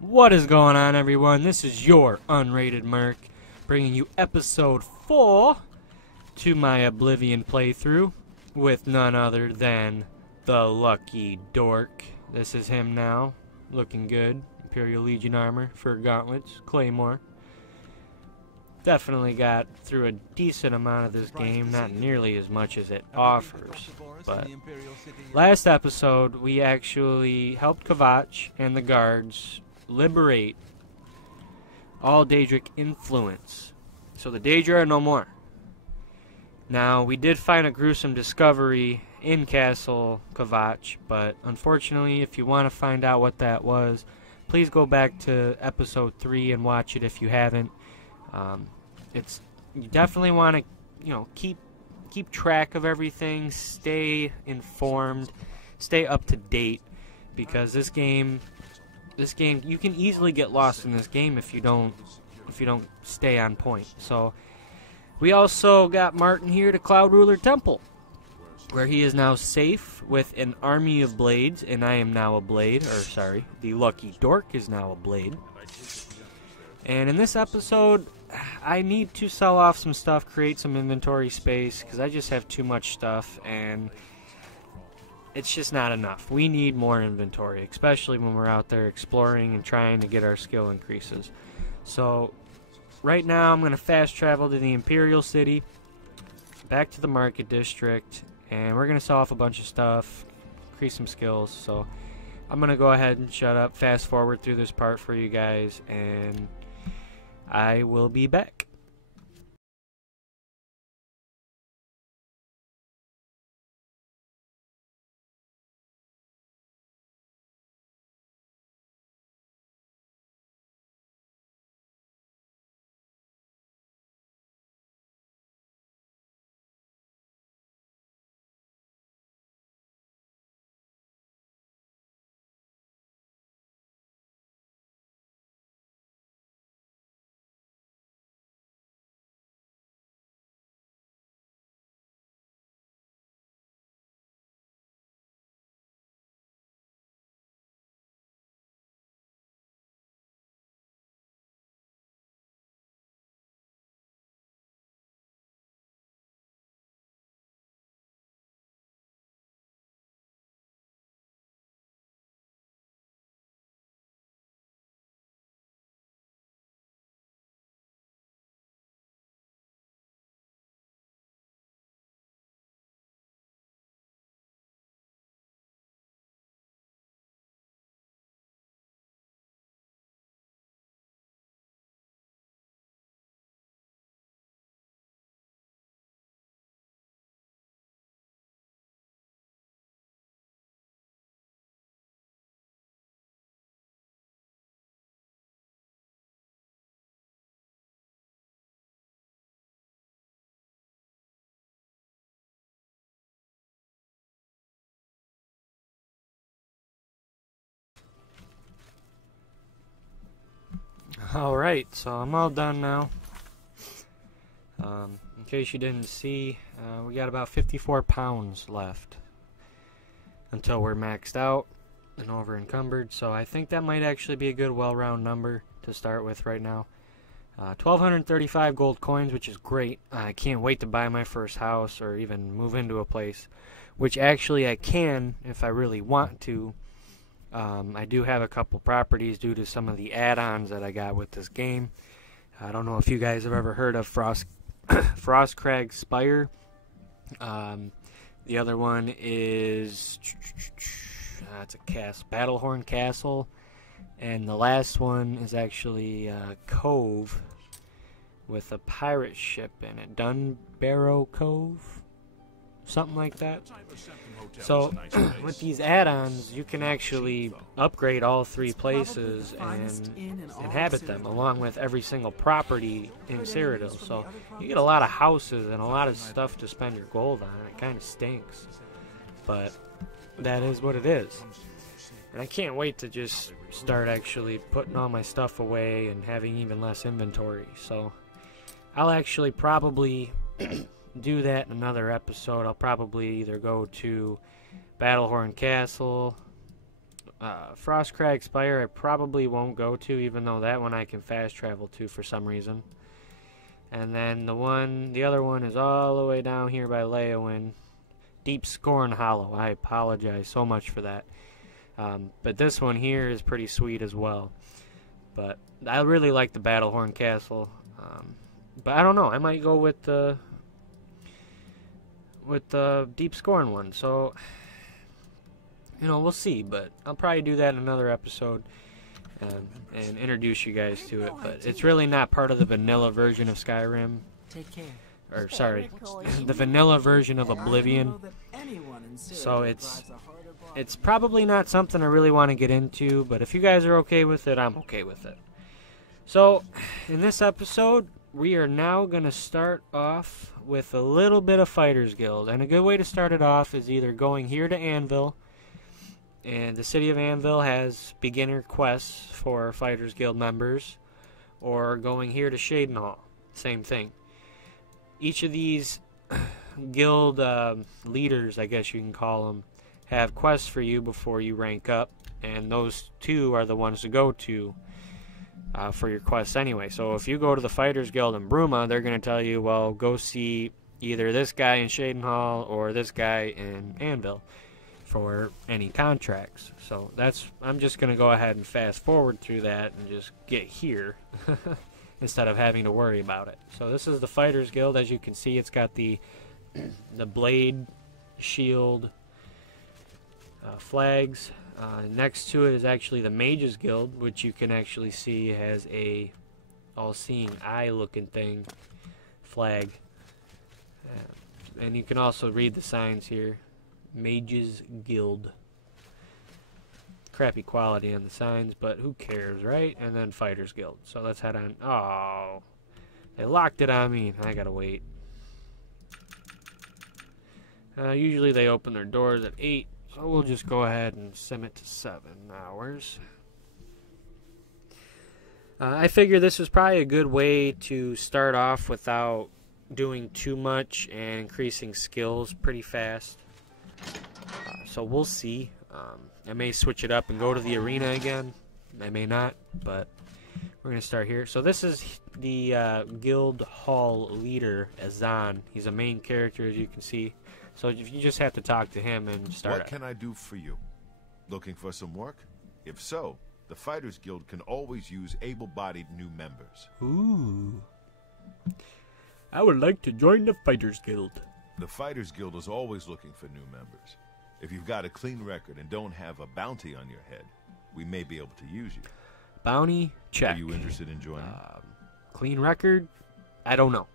What is going on, everyone? This is your Unrated Merc, bringing you episode 4 to my Oblivion playthrough with none other than the Lucky Dorc. This is him now, looking good. Imperial Legion armor, fur gauntlets, claymore. Definitely got through a decent amount of this game, not nearly as much as it offers. But last episode, we actually helped Kvatch and the guards liberate all Daedric influence. So the Daedra are no more. Now, we did find a gruesome discovery in Castle Kvatch, but unfortunately, if you want to find out what that was, please go back to episode 3 and watch it if you haven't. You definitely want to, keep track of everything, stay informed, stay up to date, because this game you can easily get lost in this game if you don't stay on point. So we also got Martin here to Cloud Ruler Temple, where he is now safe with an army of blades, and I am now a blade, the Lucky Dorc is now a blade. And in this episode, I need to sell off some stuff, create some inventory space, because I just have too much stuff, and it's just not enough. We need more inventory, especially when we're out there exploring and trying to get our skill increases. So, right now, I'm going to fast travel to the Imperial City, back to the Market District, and we're going to sell off a bunch of stuff, increase some skills. So, I'm going to go ahead and shut up, fast forward through this part for you guys, and I will be back. Alright, so I'm all done now. In case you didn't see, we got about 54 pounds left until we're maxed out and over encumbered, so I think that might actually be a good well-round number to start with right now. 1,235 gold coins, which is great. I can't wait to buy my first house or even move into a place, which actually I can if I really want to. I do have a couple properties due to some of the add-ons that I got with this game. I don't know if you guys have ever heard of Frostcrag Spire. The other one is it's a Battlehorn Castle, and the last one is actually a cove with a pirate ship in it, Dunbarrow Cove, something like that. So with these add-ons, you can actually upgrade all 3 places and inhabit them, along with every single property in Cyrodiil. So you get a lot of houses and a lot of stuff to spend your gold on. It kind of stinks, but that is what it is. And I can't wait to just start actually putting all my stuff away and having even less inventory. So I'll actually probably do that in another episode. I'll probably either go to Battlehorn Castle, Frostcrag Spire I probably won't go to, even though that one I can fast travel to for some reason. And then the other one is all the way down here by Leowin. Deep Scorn Hollow. I apologize so much for that. But this one here is pretty sweet as well. But I really like the Battlehorn Castle. But I don't know. I might go with the Deep Scorn one. So, you know, we'll see. But I'll probably do that in another episode and introduce you guys to it. But it's really not part of the vanilla version of Skyrim. Take care. Or, sorry, the vanilla version of Oblivion. So it's probably not something I really want to get into. But if you guys are okay with it, I'm okay with it. So, in this episode, we are now going to start off with a little bit of Fighters Guild. And a good way to start it off is either going here to Anvil. And the city of Anvil has beginner quests for Fighters Guild members. Or going here to Shadenhall. Same thing. Each of these guild leaders, I guess you can call them, have quests for you before you rank up. And those two are the ones to go to for your quests anyway. So if you go to the Fighters Guild in Bruma, they're going to tell you, well, go see either this guy in Shadenhall or this guy in Anvil for any contracts. So I'm just going to go ahead and fast forward through that and just get here instead of having to worry about it. So this is the Fighters Guild. As you can see, it's got the blade, shield, flags. Next to it is actually the Mages Guild, which you can actually see has a all-seeing eye-looking thing, flag. And you can also read the signs here. Mages Guild. Crappy quality on the signs, but who cares, right? And then Fighters Guild. So let's head on. Oh, they locked it on me. I gotta wait. Usually they open their doors at 8. So we'll just go ahead and sim it to 7 hours. I figure this is probably a good way to start off without doing too much and increasing skills pretty fast. So we'll see. I may switch it up and go to the arena again. I may not, but we're going to start here. So this is the guild hall leader, Azan. He's a main character, as you can see. So you just have to talk to him and start. What can I do for you? Looking for some work? If so, the Fighters Guild can always use able-bodied new members. Ooh. I would like to join the Fighters Guild. The Fighters Guild is always looking for new members. If you've got a clean record and don't have a bounty on your head, we may be able to use you. Bounty, check. Are you interested in joining? Clean record? I don't know.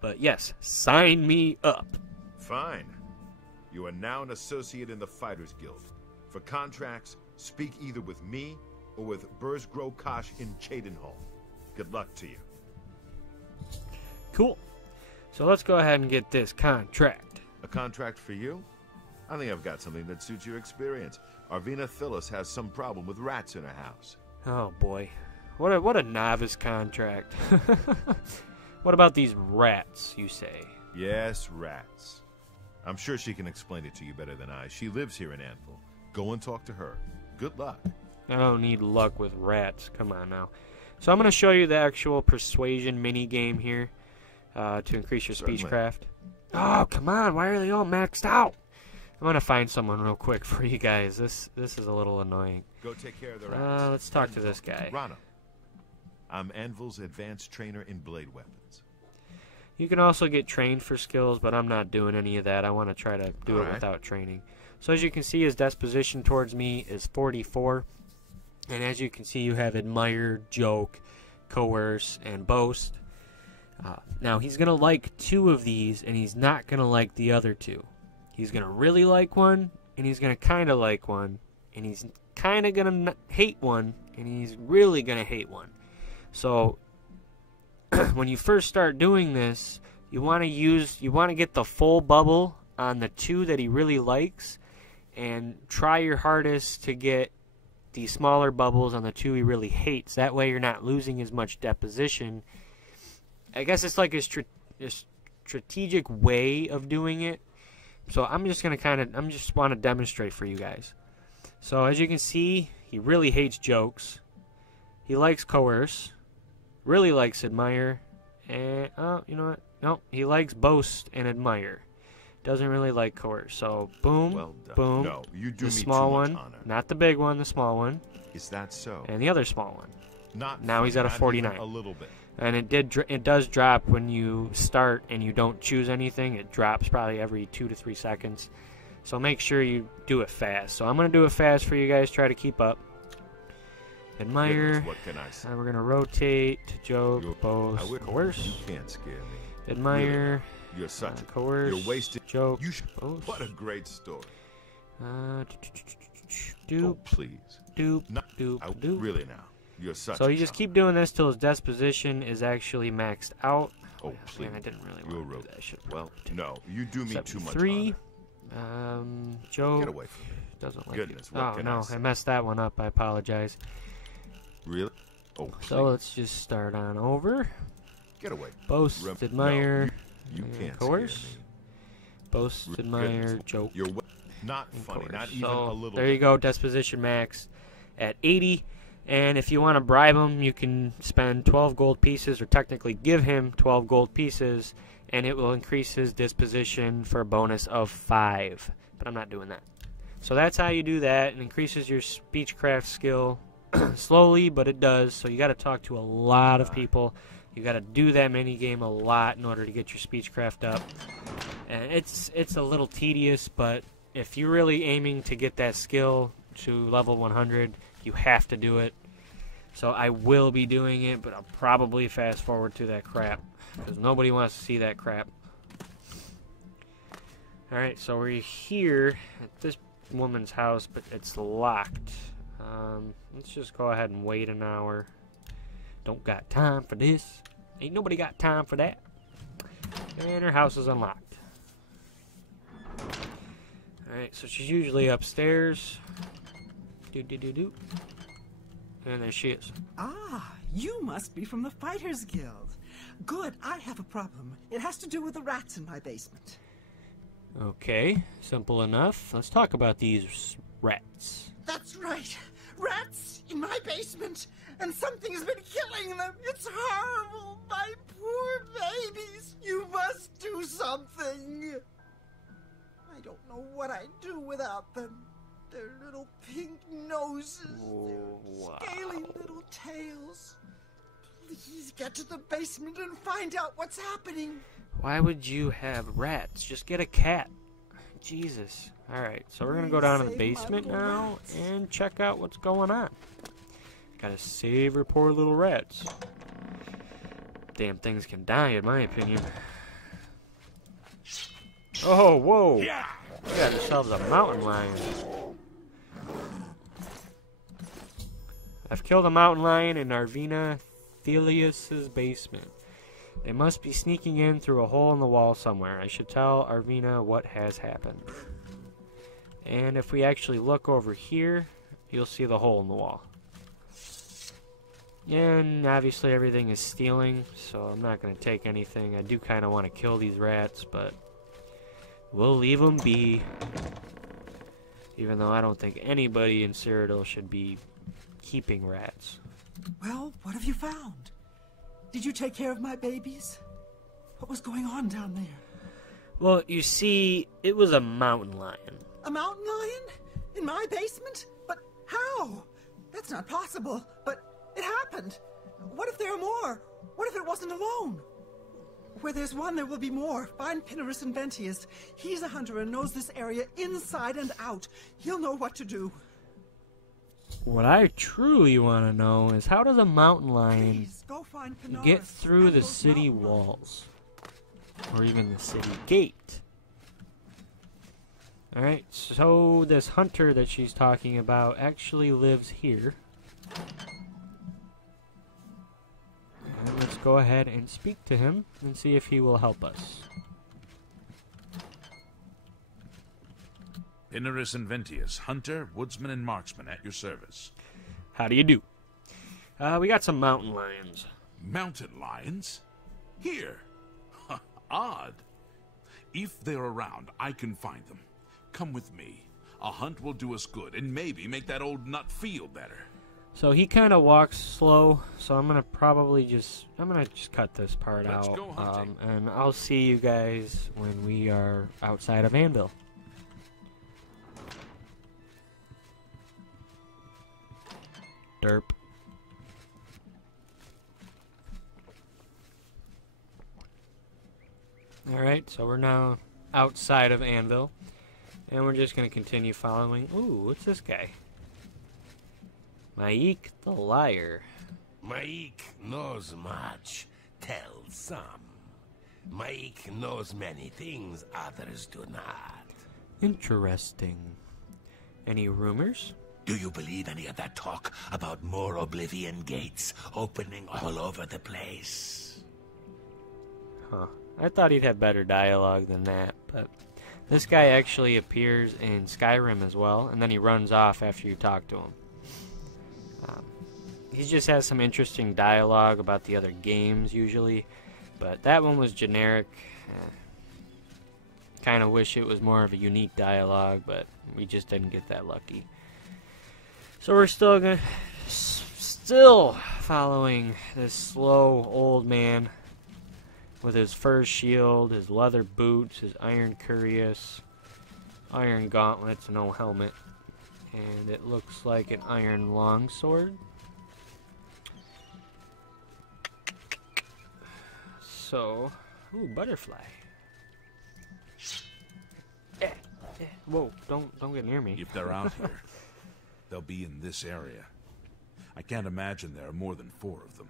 But yes, sign me up. Fine. You are now an associate in the Fighters Guild. For contracts, speak either with me or with Burzgro Kosh in Chadenhall. Good luck to you. Cool. So let's go ahead and get this contract. A contract for you? I think I've got something that suits your experience. Arvina Phyllis has some problem with rats in her house. Oh boy. What a novice contract. What about these rats, you say? Yes, rats. I'm sure she can explain it to you better than I. She lives here in Anvil. Go and talk to her. Good luck. I don't need luck with rats. Come on now. So I'm going to show you the actual persuasion mini game here to increase your speechcraft. Oh, come on. Why are they all maxed out? I'm going to find someone real quick for you guys. This is a little annoying. Go take care of the rats. Let's talk to this guy. Rana. I'm Anvil's advanced trainer in blade weapons. You can also get trained for skills, but I'm not doing any of that. I want to try to do it without training. So as you can see, his disposition towards me is 44. And as you can see, you have Admire, Joke, Coerce, and Boast. Now, he's going to like 2 of these, and he's not going to like the other 2. He's going to really like one, and he's going to kind of like one. And he's kind of going to hate one, and he's really going to hate one. So when you first start doing this, you want to get the full bubble on the 2 that he really likes, and try your hardest to get the smaller bubbles on the 2 he really hates. That way you're not losing as much deposition. I guess it's like a strategic way of doing it. So I'm just want to demonstrate for you guys. So as you can see, he really hates jokes. He likes coerce. Really likes admire. And, oh, you know what? No, he likes boast and admire. Doesn't really like coerce. So, boom, Well done. boom. No, you do The me small too much one. honor. Not the big one, the small one. Is that so? And the other small one. Not Now he's at a not 49. even a little bit. And it does drop when you start and you don't choose anything. It drops probably every 2 to 3 seconds. So make sure you do it fast. So I'm going to do it fast for you guys. Try to keep up. Admire. Goodness, what can I say? We're going to rotate, joke, I boast, would- coerce. You can't scare me. Admire, You're such a... coerce, You're wasted. joke, You should... boast. What a great story. Doop, Oh, please. doop, No, doop, I, doop. really now. You're such So a you just chump. keep doing this till his disposition is actually maxed out. Oh, Man, please. I didn't really You're want to do rude. that. I should Well, no, you do me too much 73. honor. Joe Get away from me. doesn't like Goodness, you. what Oh can no, I say? I messed that one up. I apologize. Really? Oh, please. So let's just start on over. Get away. Boast, No, admire, you can't coerce. scare me. Boast, admire, Goodness. joke, You're not and funny, coerce. not even So a little there you bit. go, disposition max at 80. And if you want to bribe him, you can spend 12 gold pieces, or technically give him 12 gold pieces, and it will increase his disposition for a bonus of 5. But I'm not doing that. So that's how you do that. It increases your speechcraft skill slowly, but it does. So you got to talk to a lot of people. You got to do that mini game a lot in order to get your speechcraft up. And it's a little tedious, but if you're really aiming to get that skill to level 100, you have to do it. So I will be doing it, but I'll probably fast forward to that crap, because nobody wants to see that crap. Alright, so we're here at this woman's house, but it's locked. Let's just go ahead and wait an hour. Don't got time for this. Ain't nobody got time for that. And her house is unlocked. Alright, so she's usually upstairs. Do. And there she is. Ah, you must be from the Fighters Guild. Good, I have a problem. It has to do with the rats in my basement. Okay, simple enough. Let's talk about these rats. That's right. Rats in my basement, and something's been killing them. It's horrible. My poor babies. You must do something. I don't know what I'd do without them. Their little pink noses, Wow. their scaly little tails. Please get to the basement and find out what's happening. Why would you have rats? Just get a cat. Jesus. Alright, so we're gonna go down to the Save my basement little now rats. and check out what's going on. Gotta save her poor little rats. Damn things can die, in my opinion. Oh, whoa! We got ourselves a mountain lion. I've killed a mountain lion in Arvina Thelius's basement. They must be sneaking in through a hole in the wall somewhere. I should tell Arvina what has happened. And if we actually look over here, you'll see the hole in the wall. And obviously everything is stealing, so I'm not going to take anything. I do kind of want to kill these rats, but we'll leave them be. Even though I don't think anybody in Cyrodiil should be keeping rats. Well, what have you found? Did you take care of my babies? What was going on down there? Well, you see, it was a mountain lion. A mountain lion? In my basement? But how? That's not possible. But it happened. What if there are more? What if it wasn't alone? Where there's one, there will be more. Find Pinarus and Ventius. He's a hunter and knows this area inside and out. He'll know what to do. What I truly want to know is, how does a mountain lion Please, go find Pinarus get through and the those city mountain lions. walls? Or even the city gate? Alright, so this hunter that she's talking about actually lives here. And let's go ahead and speak to him and see if he will help us. Pinarus and Ventius, hunter, woodsman, and marksman at your service. How do you do? We got some mountain lions. Mountain lions? Here. Odd. If they're around, I can find them. Come with me. A hunt will do us good, and maybe make that old nut feel better. So he kind of walks slow, so I'm gonna just cut this part Let's out, go hunting. and I'll see you guys when we are outside of Anvil. Derp. Alright, so we're now outside of Anvil, and we're just gonna continue following. Ooh, what's this guy? Maik the Liar. Maik knows much, tells some. Maik knows many things others do not. Interesting. Any rumors? Do you believe any of that talk about more Oblivion gates opening all over the place? Huh. I thought he'd have better dialogue than that, but this guy actually appears in Skyrim as well, and then he runs off after you talk to him. He just has some interesting dialogue about the other games usually, but that one was generic. Kind of wish it was more of a unique dialogue, but we just didn't get that lucky. So we're still following this slow old man with his fur shield, his leather boots, his iron cuirass, iron gauntlets, and no helmet. And it looks like an iron longsword. So, ooh, butterfly. Whoa, don't get near me. If they're out here, they'll be in this area. I can't imagine there are more than 4 of them.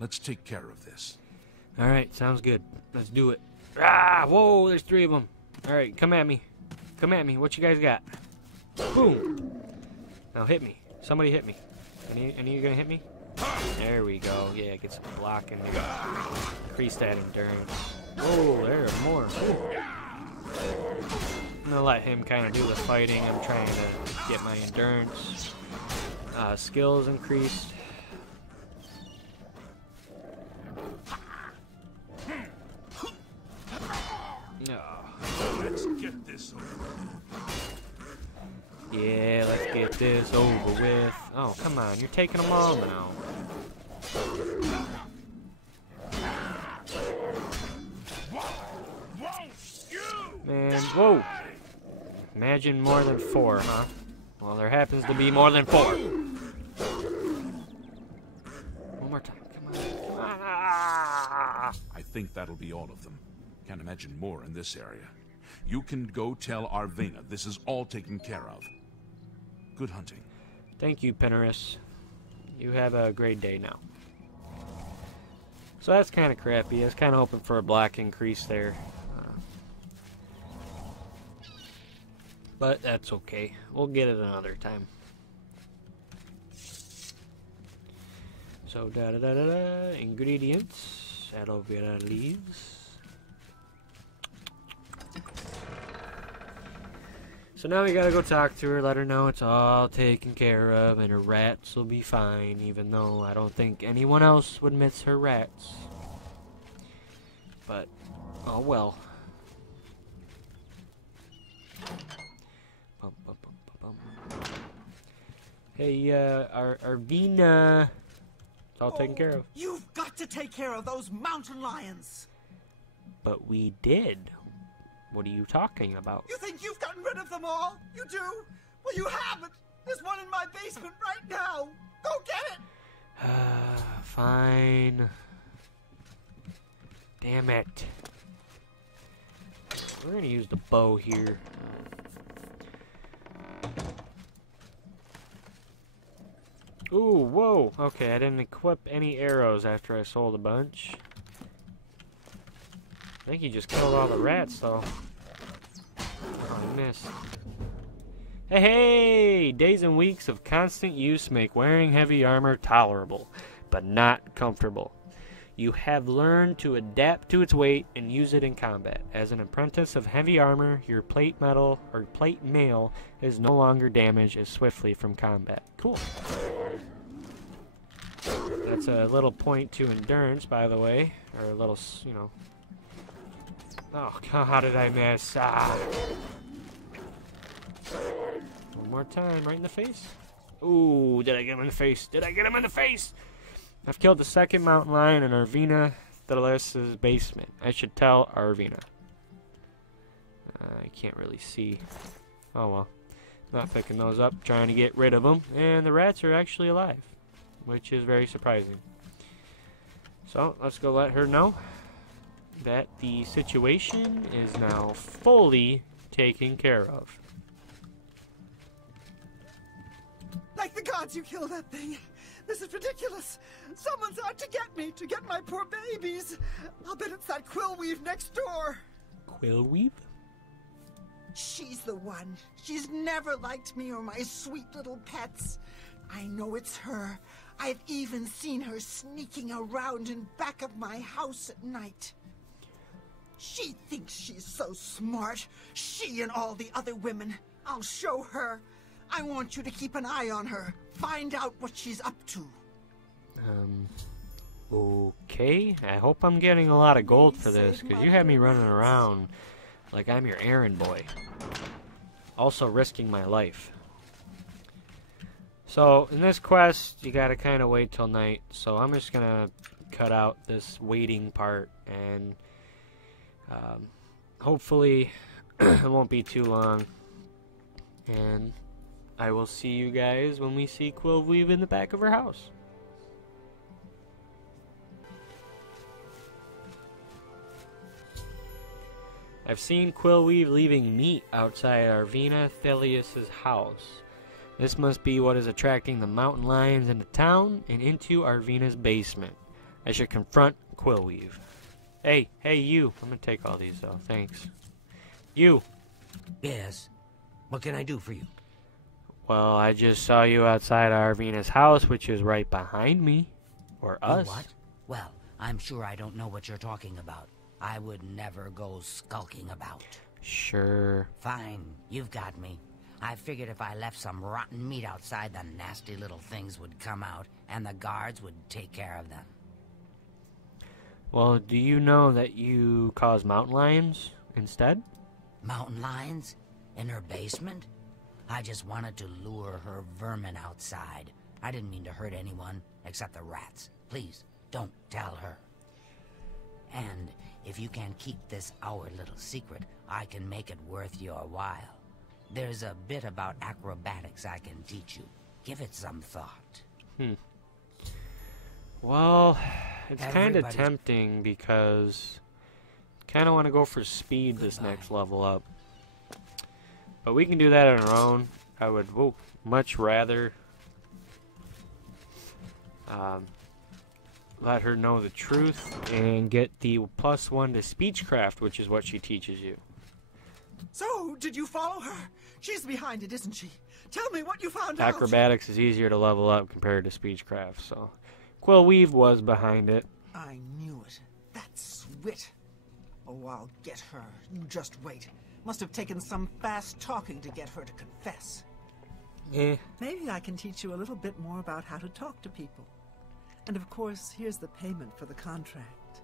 Let's take care of this. Alright, sounds good. Let's do it. Ah, whoa, there's 3 of them. Alright, come at me. Come at me. What you guys got? Boom. Now hit me. Somebody hit me. Any of you gonna hit me? There we go. Yeah, get some blocking. Increase that endurance. Whoa, there are more. Ooh. I'm gonna let him kind of do the fighting. I'm trying to get my endurance. Skills increased. No. Let's get this over. Yeah, let's get this over with. Oh, come on. You're taking them all now. Man, whoa. Imagine more than 4, huh? Well, there happens to be more than 4. One more time. Come on. Come on. Ah! I think that'll be all of them. Can't imagine more in this area. You can go tell Arvena this is all taken care of. Good hunting. Thank you, Penneris. You have a great day now. So that's kind of crappy. I was kind of hoping for a black increase there. But that's okay. We'll get it another time. So, ingredients. Aloe vera leaves. So now we gotta go talk to her, let her know it's all taken care of, and her rats will be fine, even though I don't think anyone else would miss her rats. But, oh well. Bum, bum, bum, bum, bum. Hey, Arvena. It's all taken care of. You've got to take care of those mountain lions. But we did. What are you talking about? You think you've gotten rid of them all? You do? Well, you haven't. There's one in my basement right now. Go get it. Fine. Damn it. We're gonna use the bow here. Ooh, whoa. Okay, I didn't equip any arrows after I sold a bunch. I think he just killed all the rats, though. Oh, I missed. Hey, hey! Days and weeks of constant use make wearing heavy armor tolerable, but not comfortable. You have learned to adapt to its weight and use it in combat. As an apprentice of heavy armor, your plate metal or plate mail is no longer damaged as swiftly from combat. Cool. That's a little point to endurance, by the way, or a little, you know. Oh, God, how did I miss? Ah. more time. Right in the face. Ooh, did I get him in the face? Did I get him in the face? I've killed the second mountain lion in Arvina Thales' basement. I should tell Arvina. I can't really see. Oh well. Not picking those up. Trying to get rid of them. And the rats are actually alive. Which is very surprising. So, let's go let her know that the situation is now fully taken care of. Like the gods, you killed that thing. This is ridiculous. Someone's out to get me, to get my poor babies. I'll bet it's that Quillweave next door. Quillweave? She's the one. She's never liked me or my sweet little pets. I know it's her. I've even seen her sneaking around in back of my house at night. She thinks she's so smart. She and all the other women. I'll show her. I want you to keep an eye on her. Find out what she's up to. Okay. I hope I'm getting a lot of gold for this, because you have me running around like I'm your errand boy. Also risking my life. So, in this quest, you gotta kind of wait till night. So, I'm just gonna cut out this waiting part, and hopefully it won't be too long. And I will see you guys when we see Quillweave in the back of her house. I've seen Quillweave leaving meat outside Arvina Thelius' house. This must be what is attracting the mountain lions into town and into Arvina's basement. I should confront Quillweave. Hey, you. I'm gonna take all these though, thanks. You. Yes. What can I do for you? Well, I just saw you outside Arvina's house, which is right behind me. Or us. What? Well, I'm sure I don't know what you're talking about. I would never go skulking about. Sure. Fine, you've got me. I figured if I left some rotten meat outside, the nasty little things would come out, and the guards would take care of them. Well, do you know that you cause mountain lions instead? Mountain lions? In her basement? I just wanted to lure her vermin outside. I didn't mean to hurt anyone, except the rats. Please, don't tell her. And if you can keep this our little secret, I can make it worth your while. There's a bit about acrobatics I can teach you. Give it some thought. Well, it's kind of tempting because kind of want to go for speed this next level up. But we can do that on our own. I would much rather let her know the truth and get the +1 to speechcraft, which is what she teaches you. So, did you follow her? She's behind it, isn't she? Tell me what you found out. Acrobatics is easier to level up compared to speechcraft, so Quillweave was behind it. I knew it. That Swit. Oh, I'll get her. You just wait. Must have taken some fast talking to get her to confess. Maybe I can teach you a little bit more about how to talk to people. And of course, here's the payment for the contract.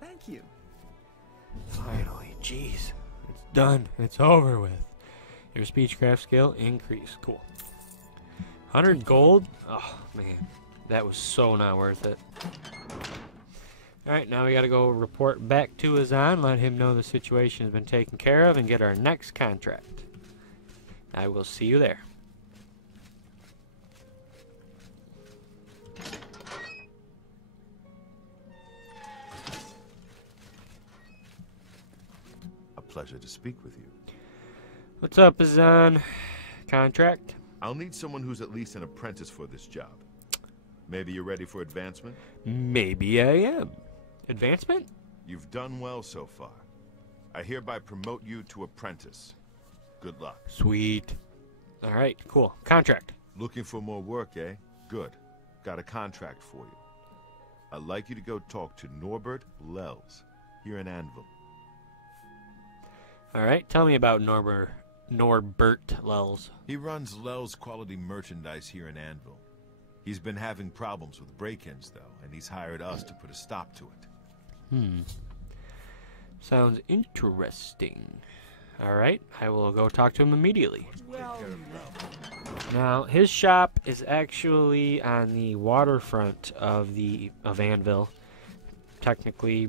Thank you. Finally, jeez. It's done. It's over with. Your speechcraft skill increased. Cool. 100 gold? Oh, man. That was so not worth it. Alright, now we gotta go report back to Azan, let him know the situation has been taken care of, and get our next contract. I will see you there. A pleasure to speak with you. What's up, Azan? Contract? I'll need someone who's at least an apprentice for this job. Maybe you're ready for advancement? Maybe I am. Advancement? You've done well so far. I hereby promote you to apprentice. Good luck. Sweet. Alright, cool. Contract. Looking for more work, eh? Good. Got a contract for you. I'd like you to go talk to Norbert Lels, here in Anvil. Alright, tell me about Norbert Lels. He runs Lels Quality Merchandise here in Anvil. He's been having problems with break-ins, though, and he's hired us to put a stop to it. Sounds interesting. Alright, I will go talk to him immediately. Now, his shop is actually on the waterfront of Anvil. Technically,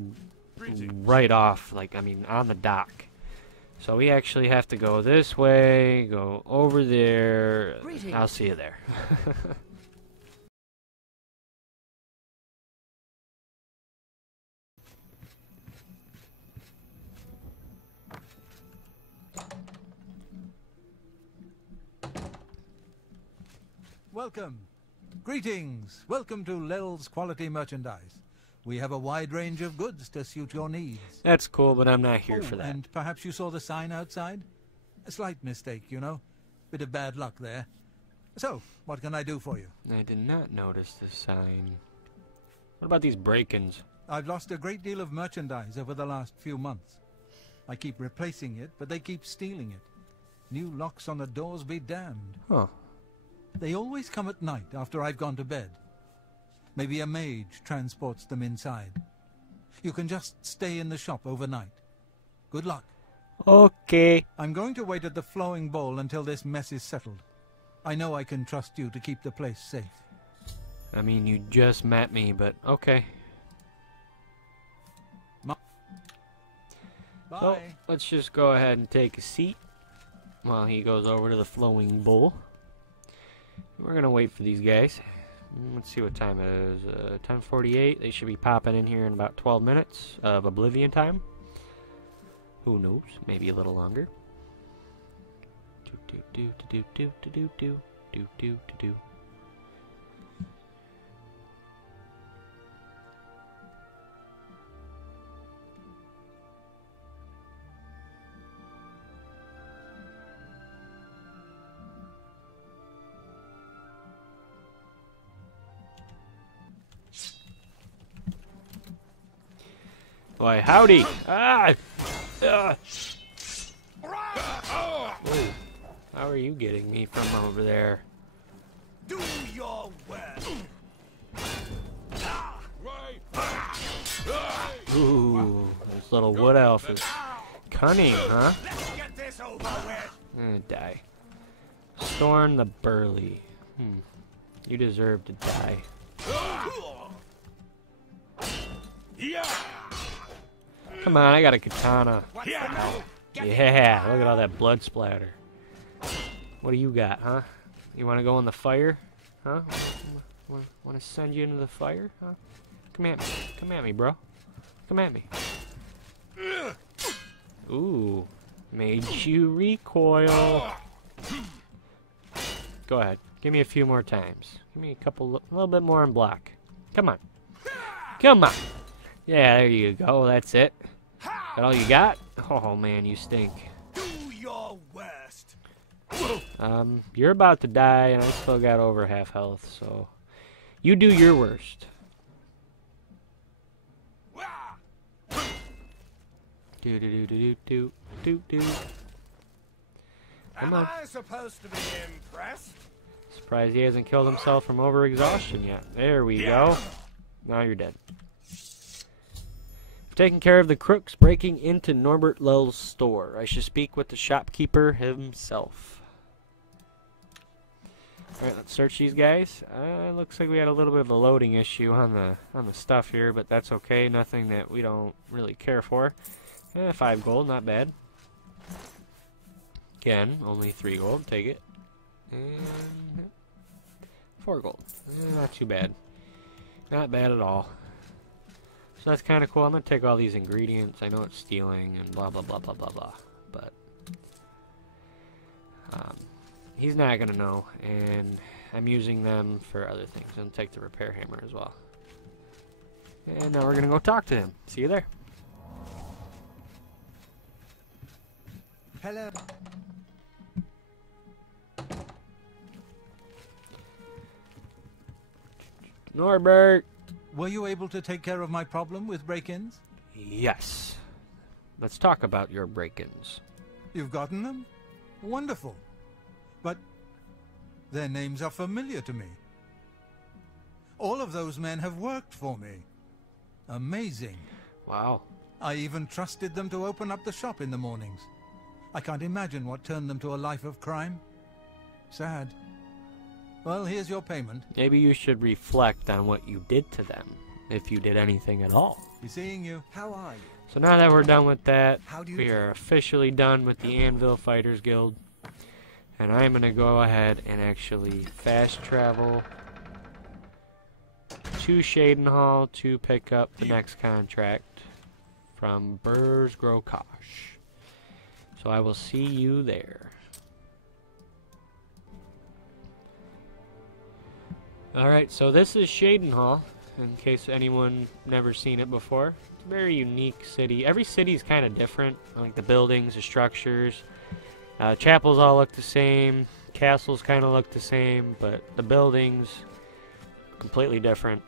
right off, on the dock. So we actually have to go this way, go over there. Greetings. I'll see you there. Welcome. Greetings. Welcome to Lel's Quality Merchandise. We have a wide range of goods to suit your needs. That's cool, but I'm not here for that. And perhaps you saw the sign outside? A slight mistake, you know. Bit of bad luck there. So, what can I do for you? I did not notice the sign. What about these break-ins? I've lost a great deal of merchandise over the last few months. I keep replacing it, but they keep stealing it. New locks on the doors be damned. Huh. They always come at night after I've gone to bed. Maybe a mage transports them inside. You can just stay in the shop overnight. Good luck. Okay. I'm going to wait at the flowing bowl until this mess is settled. I know I can trust you to keep the place safe. I mean, you just met me, but okay. Bye. So, let's just go ahead and take a seat while he goes over to the flowing bowl. We're going to wait for these guys. Let's see what time it is. 10:48. They should be popping in here in about 12 minutes of Oblivion time. Who knows? Maybe a little longer. Why, howdy! Ah! Whoa. How are you getting me from over there? Do your worst. Ooh, this little wood elf is cunning, huh? Let's get this over with. Die. Storm the Burly. You deserve to die. Come on, I got a katana. Oh, yeah, look at all that blood splatter. What do you got, huh? You want to go in the fire? Huh? Want to send you into the fire? Huh? Come at me. Come at me, bro. Come at me. Ooh. Made you recoil. Go ahead. Give me a few more times. Give me a little bit more in block. Come on. Come on. Yeah, there you go. That's it. That all you got? Oh, man, you stink. Do your worst. You're about to die, and I still got over half health, so you do your worst. Do. Come on. Am I supposed to be impressed? Surprised he hasn't killed himself from overexhaustion yet. There we go. Now you're dead. Taking care of the crooks breaking into Norbert Lell's store. I should speak with the shopkeeper himself. Alright, let's search these guys. Looks like we had a little bit of a loading issue on the stuff here, but that's okay. Nothing that we don't really care for. 5 gold, not bad. Again, only 3 gold. Take it. And 4 gold. Not too bad. Not bad at all. So that's kind of cool. I'm going to take all these ingredients. I know it's stealing and blah, blah, blah, blah, blah, blah. But he's not going to know. And I'm using them for other things. I'm going to take the repair hammer as well. And now we're going to go talk to him. See you there. Hello. Norbert! Were you able to take care of my problem with break-ins? Yes. Let's talk about your break-ins. You've gotten them? Wonderful. But their names are familiar to me. All of those men have worked for me. Amazing. Wow. I even trusted them to open up the shop in the mornings. I can't imagine what turned them to a life of crime. Sad. Well, here's your payment. Maybe you should reflect on what you did to them, if you did anything at all. Be seeing you. How are you? So now that we're done with that, How do you we do? are officially done with the Anvil Fighters Guild. And I'm going to go ahead and actually fast travel to Shadenhall to pick up the next contract from Burzgrokosh. So I will see you there. Alright, so this is Shadenhall, in case anyone never seen it before. It's a very unique city. Every city is kind of different, like the buildings, the structures. Chapels all look the same, castles kind of look the same, but the buildings completely different.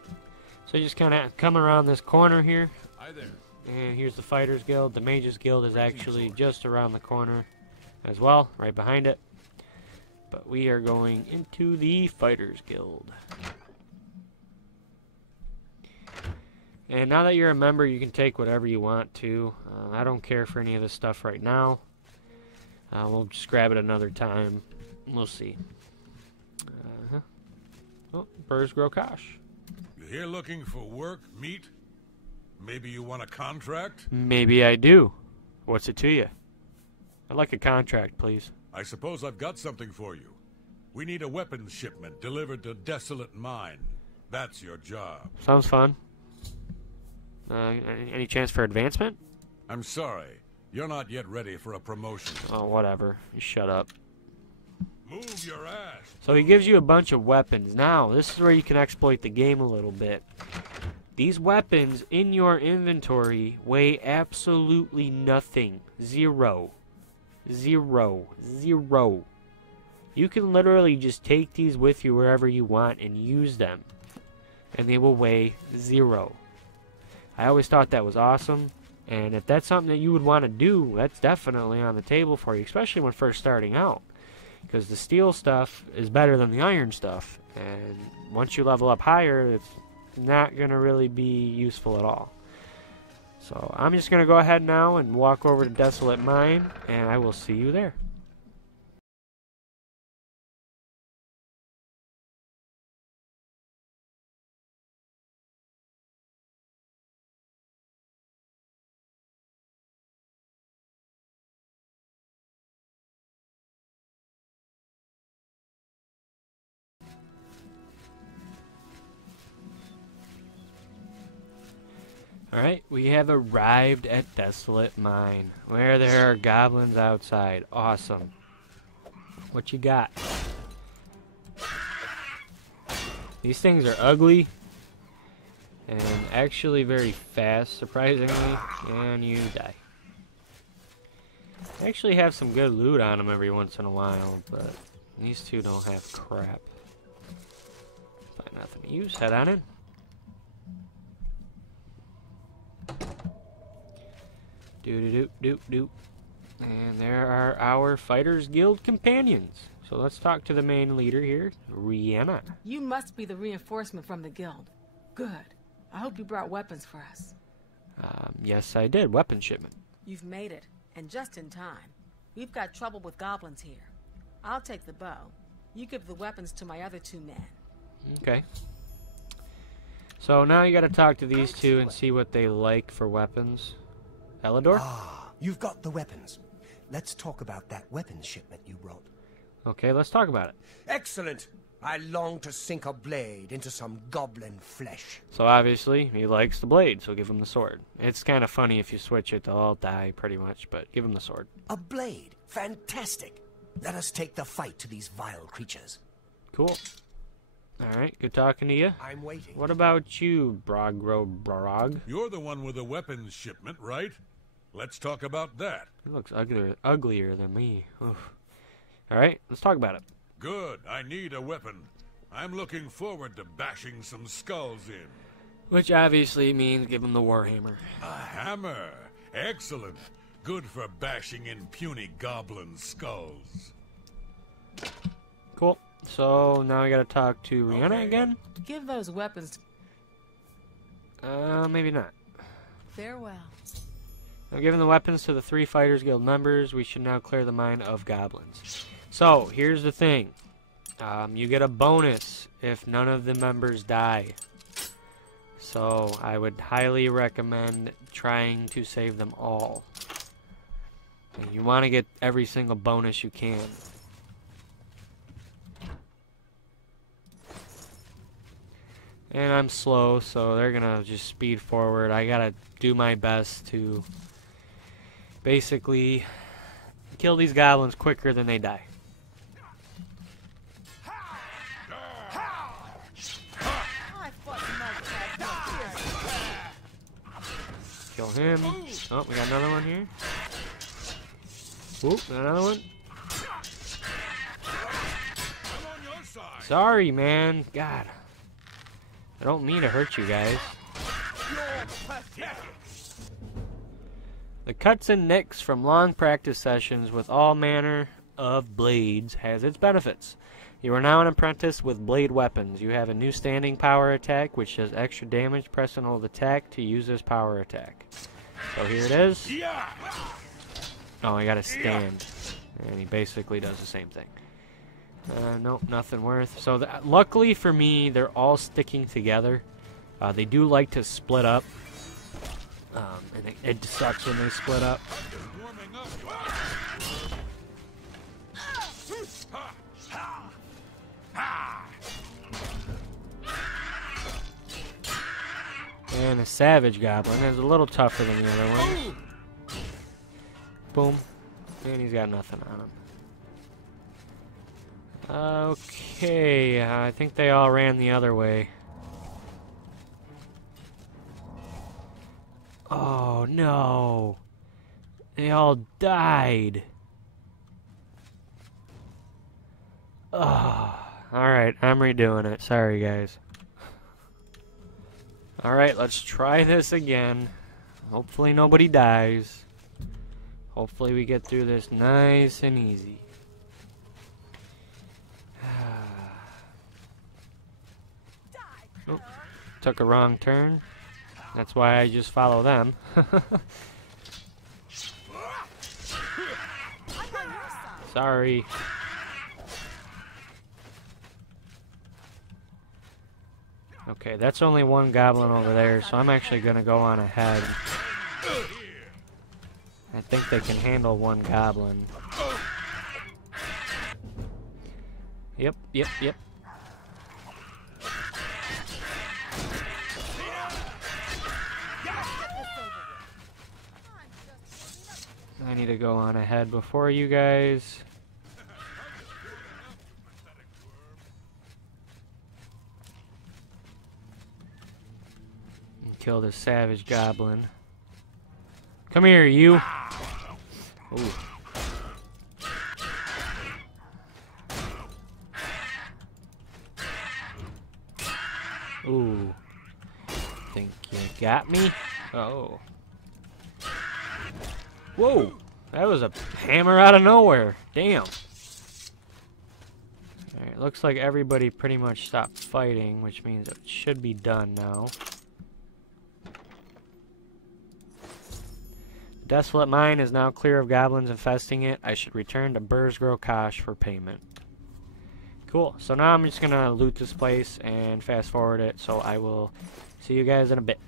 So you just kind of come around this corner here, Hi there. and here's the Fighters Guild. The Mages Guild is actually just around the corner as well, right behind it. But we are going into the Fighters Guild. And now that you're a member, you can take whatever you want to. I don't care for any of this stuff right now. We'll just grab it another time. We'll see. Oh, Burzgrokosh. You here looking for work, meat? Maybe you want a contract? Maybe I do. What's it to you? I'd like a contract, please. I suppose I've got something for you. We need a weapons shipment delivered to Desolate Mine. That's your job. Sounds fun. Any chance for advancement? I'm sorry. You're not yet ready for a promotion. Oh, whatever. You shut up. Move your ass. So he gives you a bunch of weapons. Now, this is where you can exploit the game a little bit. These weapons in your inventory weigh absolutely nothing. Zero. Zero. Zero. You can literally just take these with you wherever you want and use them. And they will weigh zero. I always thought that was awesome. And if that's something that you would want to do, that's definitely on the table for you, especially when first starting out. Because the steel stuff is better than the iron stuff. And once you level up higher, it's not going to really be useful at all. So I'm just going to go ahead now and walk over to Desolate Mine, and I will see you there. Alright, we have arrived at Desolate Mine, where there are goblins outside. Awesome. What you got? These things are ugly, and actually very fast, surprisingly, and you die. They actually have some good loot on them every once in a while, but these two don't have crap. Find nothing to use, head on in. Doop. And there are our Fighters Guild companions. So let's talk to the main leader here, Rihanna. You must be the reinforcement from the guild. Good. I hope you brought weapons for us. Yes, I did. Weapon shipment. You've made it, and just in time. We've got trouble with goblins here. I'll take the bow. You give the weapons to my other two men. Okay. So now you gotta talk to these two and see what they like for weapons. Elidor? Ah, you've got the weapons. Let's talk about that weapons shipment you brought. Okay, let's talk about it. Excellent! I long to sink a blade into some goblin flesh. So obviously, he likes the blade, so give him the sword. It's kind of funny if you switch it, they'll all die pretty much, but give him the sword. A blade? Fantastic! Let us take the fight to these vile creatures. Cool. Alright, good talking to you. I'm waiting. What about you, Brog? You're the one with the weapons shipment, right? Let's talk about that. He looks uglier than me. Alright, let's talk about it. Good. I need a weapon. I'm looking forward to bashing some skulls in. Which obviously means give him the Warhammer. A hammer. Excellent. Good for bashing in puny goblin skulls. Cool. So now we gotta talk to Rihanna again? Give those weapons. Maybe not. Farewell. Now, given the weapons to the 3 Fighters Guild members, we should now clear the mine of goblins. So, here's the thing. You get a bonus if none of the members die. So, I would highly recommend trying to save them all. And you want to get every single bonus you can. And I'm slow, so they're gonna just speed forward. I gotta do my best to basically kill these goblins quicker than they die. Kill him. Oh, we got another one here. Oop, got another one. Sorry, man. God. I don't mean to hurt you guys. The cuts and nicks from long practice sessions with all manner of blades has its benefits. You are now an apprentice with blade weapons. You have a new standing power attack which does extra damage. Press and hold attack to use this power attack. So here it is. Oh, I gotta stand. And he basically does the same thing. Nope, nothing worth. So luckily for me, they're all sticking together. They do like to split up. And it sucks when they split up. And the Savage Goblin is a little tougher than the other one. Boom. And he's got nothing on him. Okay, I think they all ran the other way. Oh, no. They all died. Oh, alright, I'm redoing it. Sorry, guys. Alright, let's try this again. Hopefully nobody dies. Hopefully we get through this nice and easy. Oh, took a wrong turn. That's why I just follow them. Sorry. Okay, that's only one goblin over there, so I'm actually gonna go on ahead. I think they can handle one goblin. Yep. I need to go on ahead before you guys. And kill this Savage Goblin. Come here, you. Ooh. Ooh. Think you got me? Oh. Whoa! That was a hammer out of nowhere. Damn. Alright, looks like everybody pretty much stopped fighting, which means it should be done now. The desolate mine is now clear of goblins infesting it. I should return to Burzgrow-Kosh for payment. Cool. So now I'm just gonna loot this place and fast forward it, so I will see you guys in a bit.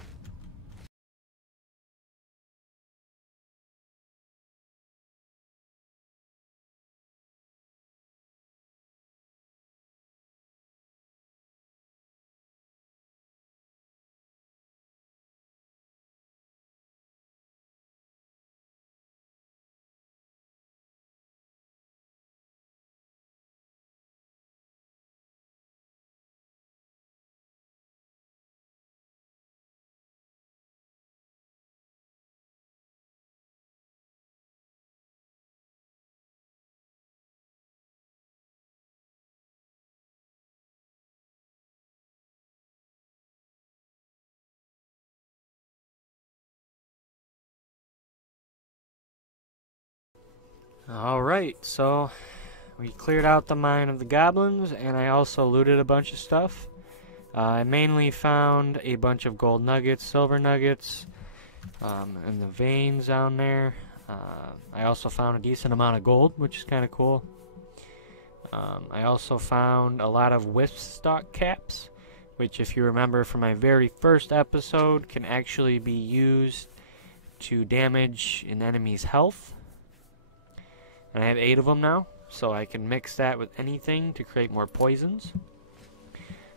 Alright, so we cleared out the mine of the goblins, and I also looted a bunch of stuff. I mainly found a bunch of gold nuggets, silver nuggets, and the veins down there. I also found a decent amount of gold, which is kind of cool. I also found a lot of wisp stalk caps, which, if you remember from my very first episode, can actually be used to damage an enemy's health. And I have 8 of them now, so I can mix that with anything to create more poisons,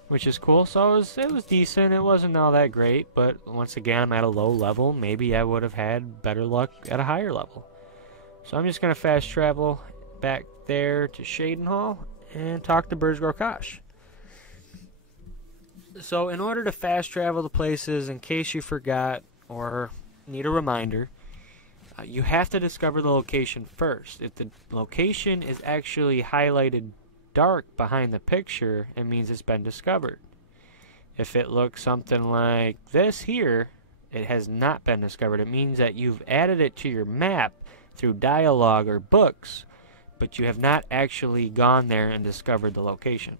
which is cool. So it was decent. It wasn't all that great, but once again, I'm at a low level. Maybe I would have had better luck at a higher level. So I'm just going to fast travel back there to Cheydinhal and talk to Burzgrow Kosh. So in order to fast travel to places, in case you forgot or need a reminder, you have to discover the location first. If the location is actually highlighted dark behind the picture, it means it's been discovered. If it looks something like this here, it has not been discovered. It means that you've added it to your map through dialogue or books, but you have not actually gone there and discovered the location.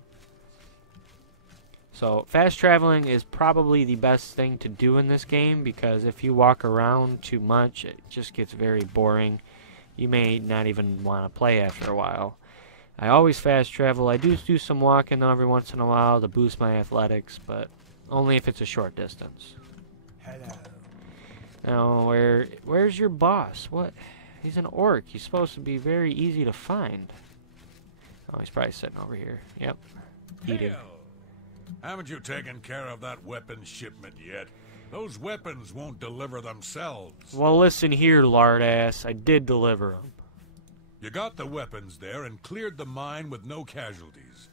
So fast traveling is probably the best thing to do in this game, because if you walk around too much, it just gets very boring. You may not even want to play after a while. I always fast travel. I do some walking every once in a while to boost my athletics, but only if it's a short distance. Hello. Now, where's your boss? What? He's an orc. He's supposed to be very easy to find. Oh, he's probably sitting over here. Yep. Eating. Hail. Haven't you taken care of that weapons shipment yet? Those weapons won't deliver themselves. Well, listen here, lardass. I did deliver them. You got the weapons there and cleared the mine with no casualties.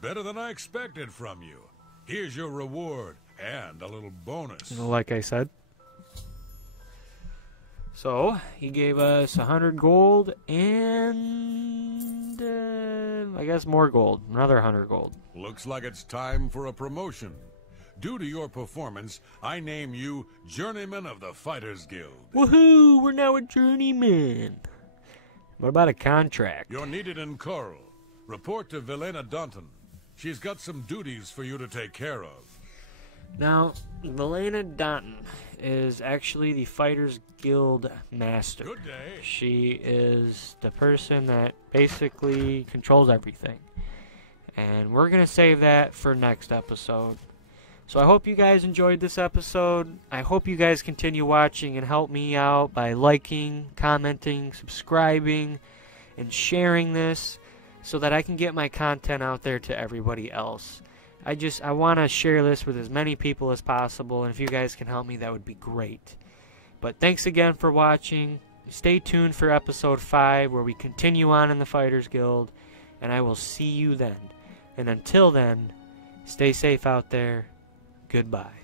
Better than I expected from you. Here's your reward and a little bonus. Like I said. So, he gave us 100 gold and I guess more gold. Another 100 gold. Looks like it's time for a promotion. Due to your performance, I name you Journeyman of the Fighters Guild. Woohoo! We're now a journeyman. What about a contract? You're needed in Coral. Report to Velena Danton. She's got some duties for you to take care of. Now, Velena Danton is actually the Fighters Guild master. Good day. She is the person that basically controls everything. And we're going to save that for next episode. So I hope you guys enjoyed this episode. I hope you guys continue watching and help me out by liking, commenting, subscribing, and sharing this so that I can get my content out there to everybody else. I want to share this with as many people as possible, and if you guys can help me, that would be great. But thanks again for watching. Stay tuned for episode 5, where we continue on in the Fighters Guild, and I will see you then. And until then, stay safe out there. Goodbye.